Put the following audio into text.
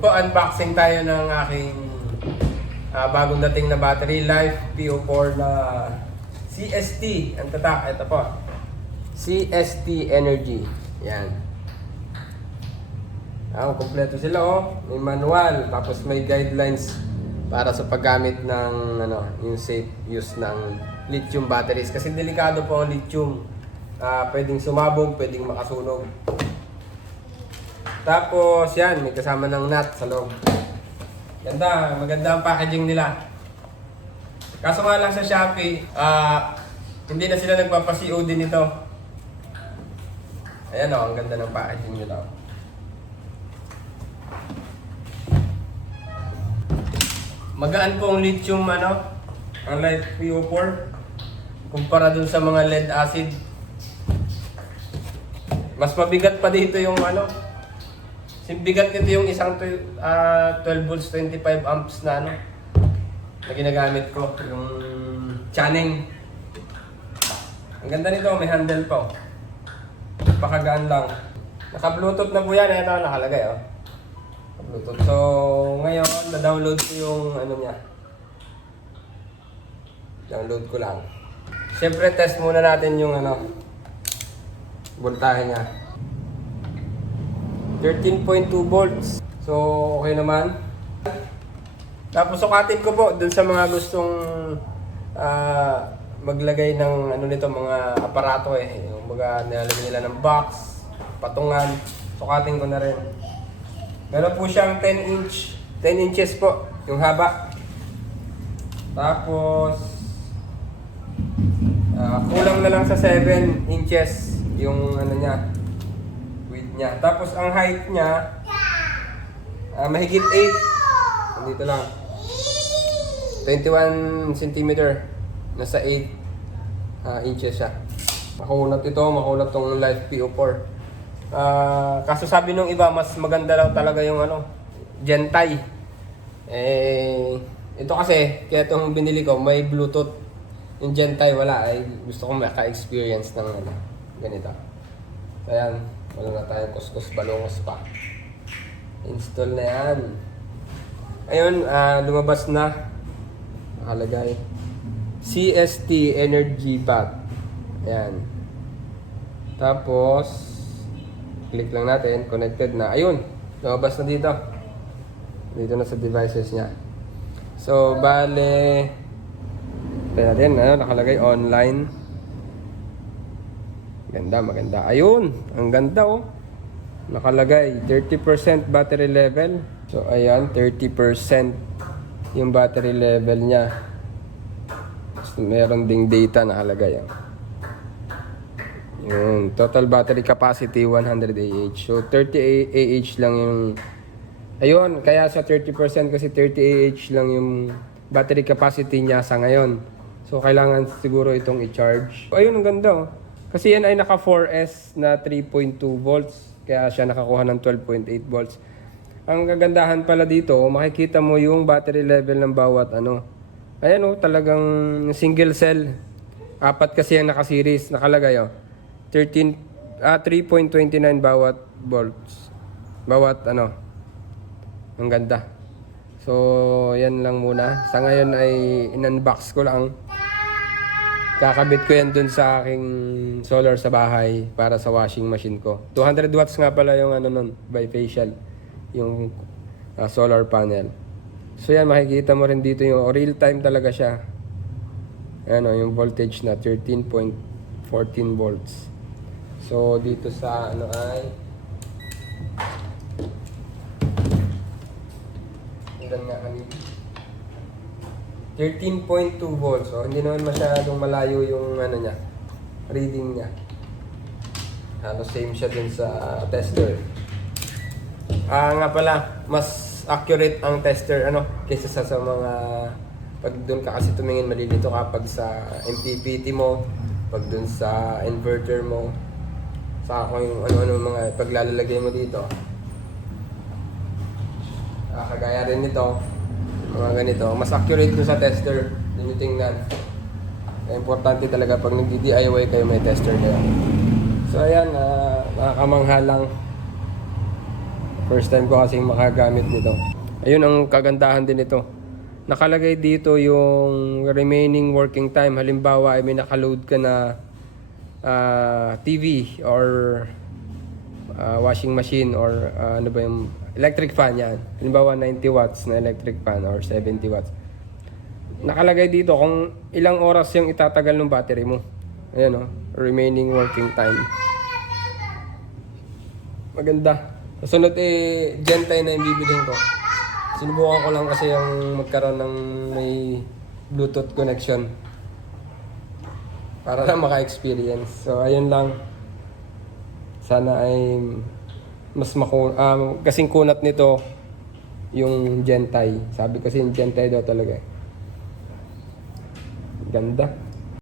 Yun po, unboxing tayo ng aking bagong dating na battery life PO4 na CST. Ang tatak, ito po. CST Energy. Yan. Kompleto sila oh. May manual, tapos may guidelines para sa paggamit ng yung safe use ng lithium batteries. Kasi delikado po ang lithium. Pwedeng sumabog, pwedeng makasunog. Tapos yan, may kasama ng nut sa loob. Ganda, maganda ang packaging nila. Kaso nga lang sa Shopee, hindi na sila nagpapa-COD nito. Ayan o, ang ganda ng packaging nila. Magaan po ang lithium ang Life PO4 kumpara dun sa mga lead acid. Mas mabigat pa dito yung bigat nito yung isang 12 volts 25 amps na na ginagamit ko, yung Channing. Ang ganda nito, may handle pa. Pakagaan lang. Naka-Bluetooth na po yan, ito nakalagay Bluetooth. So, ngayon na-download ko yung niya. Download ko lang. Siyempre test muna natin yung voltahe niya. 13.2 volts. So, okay naman. Tapos sukatin ko po dun sa mga gustong maglagay ng nito, mga aparato yung mga nilalagay nila ng box, patungan. Sukatin ko na rin. Meron po siyang 10 inches po yung haba. Tapos kulang na lang sa 7 inches yung niya, width niya. Tapos ang height niya mahigit 8. Dito lang. 21 cm. Nasa 8 inches siya. Makunat ito, makunat tong Life PO4. Kaso sabi nung iba, mas maganda lang talaga yung Gentile. Ito kasi, kaya itong binili ko, may Bluetooth. Yung Gentile wala, ay gusto kong maka-experience ng ganito. So yan, wala na tayong kuskus balongos pa. Install na yan. Ayun, lumabas na. Nakalagay. CST Energy Bat. Ayan. Tapos, click lang natin, connected na. Ayun, lumabas na dito. Dito na sa devices niya. So, bale, kaya din, nakalagay online. Ganda, maganda. Ayun, ang ganda Nakalagay, 30% battery level. So, ayan, 30% yung battery level niya. So, meron ding data nakalagay. Yung total battery capacity 100 Ah. So 30 Ah lang yung kaya sa 30% kasi 30 Ah lang yung battery capacity niya sa ngayon. So kailangan siguro itong i-charge. Ayun, ang ganda Kasi yan ay naka 4S na 3.2 volts. Kaya siya nakakuha ng 12.8 volts. Ang kagandahan pala dito, makikita mo yung battery level ng bawat Ayan talagang single cell. 4 kasi yan naka-series, nakalagay 3.29 bawat volts. Bawat Ang ganda. So, yan lang muna. Sa ngayon ay in-unbox ko lang. Kakabit ko yan dun sa aking solar sa bahay para sa washing machine ko. 200 watts nga pala yung nun, bifacial. Yung solar panel. So yan, makikita mo rin dito yung real time talaga siya. Yung voltage na 13.14 volts. So dito sa ay ilan nga kanina? 13.2 volts. So hindi naman masyadong malayo yung niya, reading niya. Same siya dun sa tester. Nga pala, mas accurate ang tester kaysa sa mga pag doon ka kasi tumingin, malilito kapag sa MPPT mo, pag doon sa inverter mo, sa yung mga paglalagay mo dito. Kagaya rin nito, mga ganito, mas accurate dun sa tester, yun yung tingnan. Kaya importante talaga pag nagdi-DIY kayo, may tester kayo. So ayan, nakakamangha lang. First time ko kasing makagamit nito. Ayun ang kagandahan din nito. Nakalagay dito yung remaining working time. Halimbawa ay may nakaload ka na TV or washing machine or ano ba yung electric fan yan. Halimbawa 90 watts na electric fan or 70 watts. Nakalagay dito kung ilang oras yung itatagal ng battery mo. Ayan o, remaining working time. Maganda. Sunod Gentile na yung bibilhin ko. Sinubukan ko lang kasi yung magkaroon ng may Bluetooth connection. Para lang maka-experience. So, ayun lang. Sana ay mas kasing kunat nito yung Gentile. Sabi kasi yung Gentile daw talaga. Ganda.